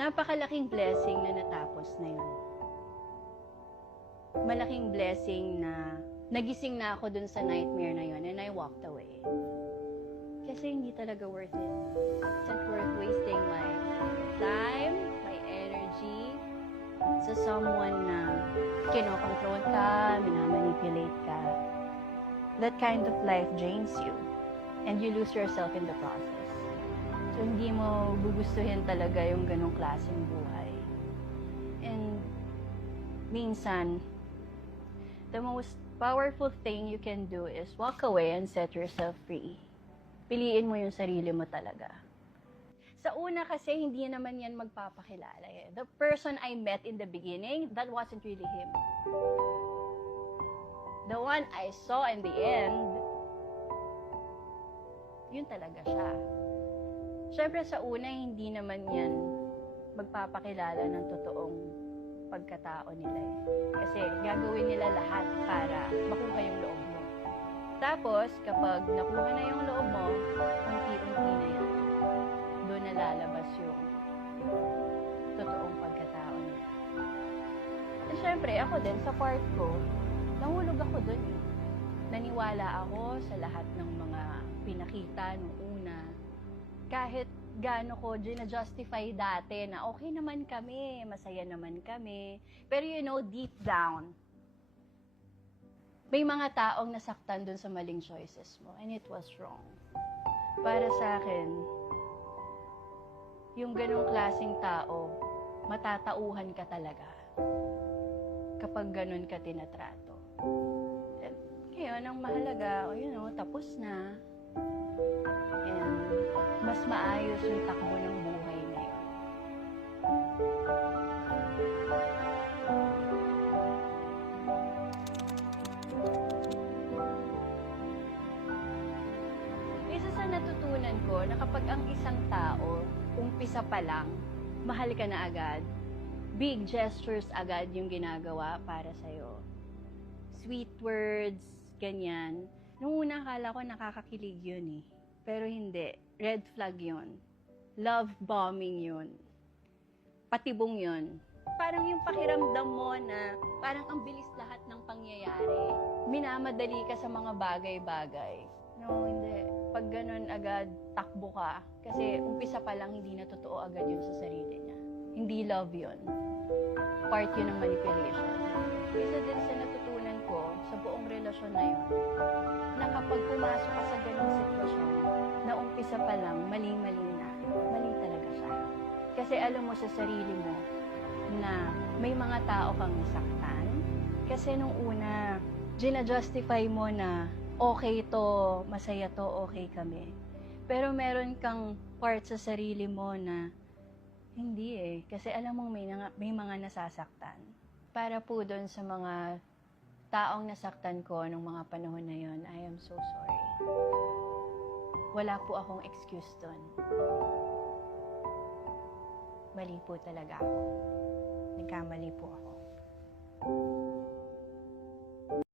napakalaking blessing na natapos na yun. Malaking blessing na nagising na ako dun sa nightmare na yun and I walked away. Kasi hindi talaga worth it. It's not worth wasting my time, my energy sa someone na kinokontrol ka, minamanipulate ka. That kind of life drains you and you lose yourself in the process. So, hindi mo gugustuhin talaga yung ganong klaseng buhay. And minsan, the most powerful thing you can do is walk away and set yourself free. Piliin mo yung sarili mo talaga. Sa una kasi, hindi naman yan magpapakilala. The person I met in the beginning, that wasn't really him. The one I saw in the end, yun talaga siya. Siyempre sa una, hindi naman yan magpapakilala ng totoong pagkatao nila eh. Kasi gagawin nila lahat para makuha yung loob mo. Tapos, kapag nakuha na yung loob mo, unti-unti na yan. Doon na lalabas yung totoong pagkatao nila. At syempre, ako din, sa part ko, nahulog ako doon eh. Naniwala ako sa lahat ng mga pinakita nung una. Kahit gaano ko gina-justify dati na okay naman kami, masaya naman kami. Pero you know, deep down, may mga taong nasaktan dun sa maling choices mo. And it was wrong. Para sa akin, yung ganong klaseng tao, matatauhan ka talaga kapag ganon ka tinatrato. And ngayon, ang mahalaga, tapos na. And mas maayos yung takbo ng buhay ngayon. Isa sa natutunan ko na kapag ang isang tao, umpisa pa lang, mahal ka na agad, big gestures agad yung ginagawa para sa'yo. Sweet words, ganyan. Nung una akala ko nakakakilig yun eh. Pero hindi. Red flag yun. Love bombing yun. Patibong yun. Parang yung pakiramdam mo na parang ang bilis lahat ng pangyayari. Minamadali ka sa mga bagay-bagay. No, hindi. Pag ganun agad, takbo ka. Kasi umpisa pa lang, hindi na totoo agad yun sa sarili niya. Hindi love yun. Part yun ng manipulation. Isa din sa natutunan ko sa buong relasyon na yun, na kapag pumasok ka sa ganung sitwasyon, na umpisa pa lang, mali-mali na. Mali talaga siya. Kasi alam mo sa sarili mo na may mga tao kang nasaktan. Kasi nung una, gina-justify mo na okay to, masaya to, okay kami. Pero meron kang part sa sarili mo na hindi eh. Kasi alam mong may mga nasasaktan. Para po doon sa mga taong nasaktan ko nung mga panahon na yon, I am so sorry. Wala po akong excuse doon. Mali po talaga ako. Nagkamali po ako.